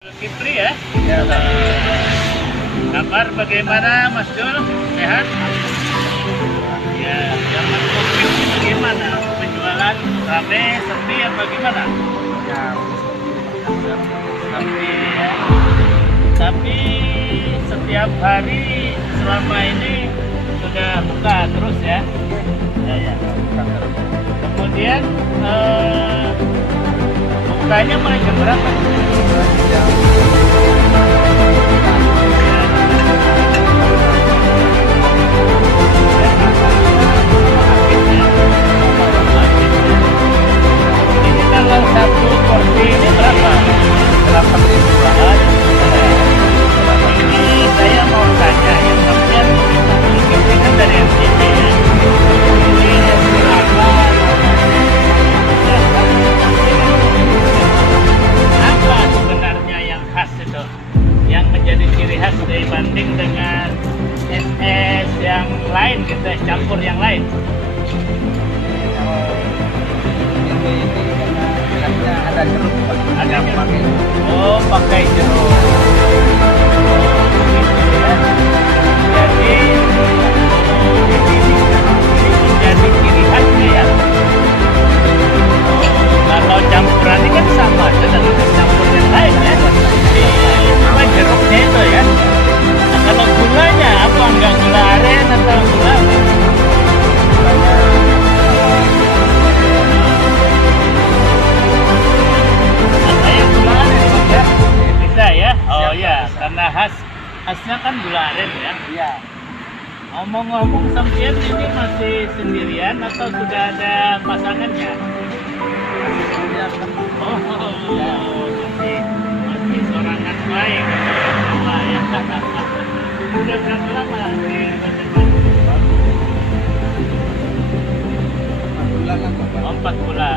Fitri ya. Ya, Kabar bagaimana Mas Jul? Sehat? Ya, zaman Covid itu gimana? Penjualan rame, sepi apa gimana? ya, Sepi ya. Tapi setiap hari selama ini sudah buka terus ya. Ya, ya. Kemudian bukanya mulai jam berapa? Ini kalau satu porsi ini berapa? 8.000. Ini saya mau tanya ya, kemudian ini kan dari MCD ya. Ini apa sebenarnya yang khas itu? Yang menjadi ciri khas dibanding dengan es yang lain gitu, es campur yang lain. Ini karena gelasnya ada jeruk, Pak. Ada pakai. Oh, pakai jeruk. Oh, begitu ya. Jadi ini menjadi ciri khasnya ya. Oh, kalau campuran ini kan sama aja dengan es campur yang lain ya. Cuma jeruknya itu ya. Nah, kalau gulanya apa? Enggak gula aren atau gula apa? Saya gula aren Mas, ya? Bisa ya? Oh Siap, ya, bisa. karena khasnya kan gula aren ya. Iya. Ngomong-ngomong sampean ini masih sendirian atau sudah ada pasangannya? Iya, Oh, ya. masih sorangan baik. Wah, ya. Sudah berapa lama di Banjarmasin? 4 bulan lah, Pak. Oh, 4 bulan.